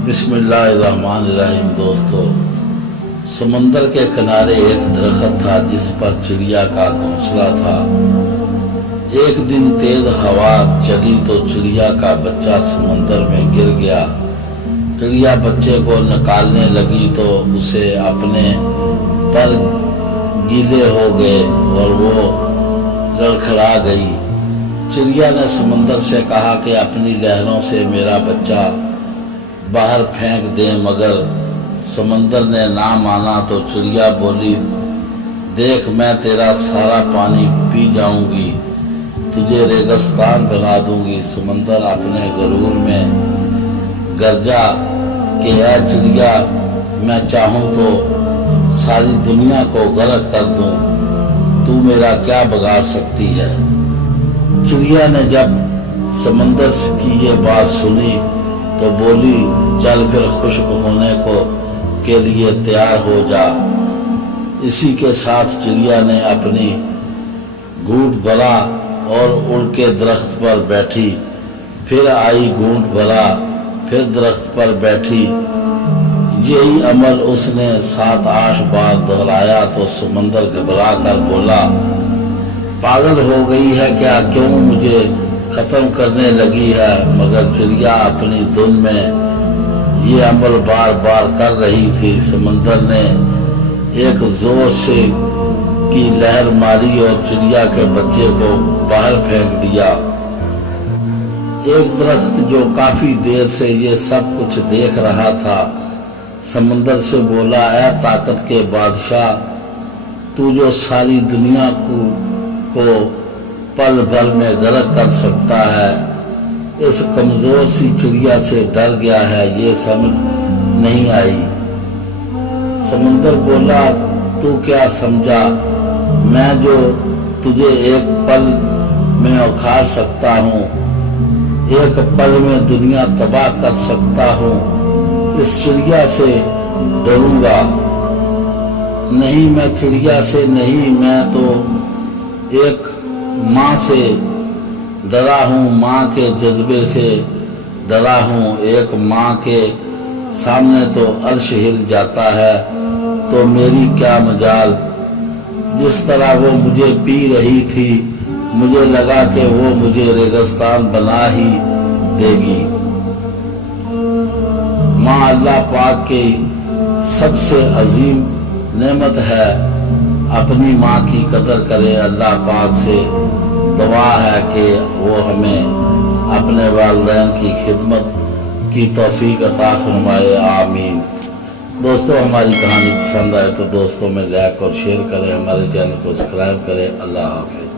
बिस्मिल्लाहिर्रहमानिर्रहीम। दोस्तों, समंदर के किनारे एक दरख्त था जिस पर चिड़िया का घोंसला था। एक दिन तेज हवा चली तो चिड़िया का बच्चा समंदर में गिर गया। चिड़िया बच्चे को निकालने लगी तो उसे अपने पर गीले हो गए और वो लड़खड़ा गई। चिड़िया ने समंदर से कहा कि अपनी लहरों से मेरा बच्चा बाहर फेंक दे, मगर समंदर ने ना माना तो चिड़िया बोली, देख मैं तेरा सारा पानी पी जाऊंगी, तुझे रेगिस्तान बना दूंगी। समंदर अपने गरूर में गरजा कि ऐ चिड़िया, मैं चाहूँ तो सारी दुनिया को गर्क कर दूं, तू मेरा क्या बिगाड़ सकती है। चिड़िया ने जब समंदर की ये बात सुनी तो बोली, चल फिर खुश्क होने के लिए तैयार हो जा। इसी के साथ चिड़िया ने अपनी गूंट भरा और उड़ के दरख्त पर बैठी। फिर आई, गूंट भरा, फिर दरख्त पर बैठी। यही अमल उसने 7-8 बार दोहराया तो समंदर घबरा कर बोला, पागल हो गई है क्या, क्यों मुझे खत्म करने लगी है। मगर चिड़िया अपनी धुन में ये अमल बार बार कर रही थी। समंदर ने एक जोर से की लहर मारी और चिड़िया के बच्चे को बाहर फेंक दिया। एक दरख्त जो काफी देर से ये सब कुछ देख रहा था, समंदर से बोला, ऐ ताकत के बादशाह, तू जो सारी दुनिया को पल भर में गर्क कर सकता है, इस कमजोर सी चिड़िया से डर गया है, ये समझ नहीं आई। समंदर बोला, तू क्या समझा, मैं जो तुझे एक पल में उखाड़ सकता हूँ, एक पल में दुनिया तबाह कर सकता हूँ, इस चिड़िया से डरूंगा नहीं। मैं चिड़िया से नहीं, मैं तो एक माँ से डरा हूँ, माँ के जज्बे से डरा हूँ। एक माँ के सामने तो अर्श हिल जाता है, तो मेरी क्या मजाल। जिस तरह वो मुझे पी रही थी, मुझे लगा कि वो मुझे रेगिस्तान बना ही देगी। माँ अल्लाह पाक की सबसे अजीम नेमत है, अपनी माँ की कदर करें। अल्लाह पाक से दुआ है कि वो हमें अपने वालिदैन की खिदमत की तौफीक अता फरमाए, आमीन। दोस्तों, हमारी कहानी पसंद आए तो दोस्तों में लाइक और शेयर करें, हमारे चैनल को सब्सक्राइब करें। अल्लाह हाफ़िज़।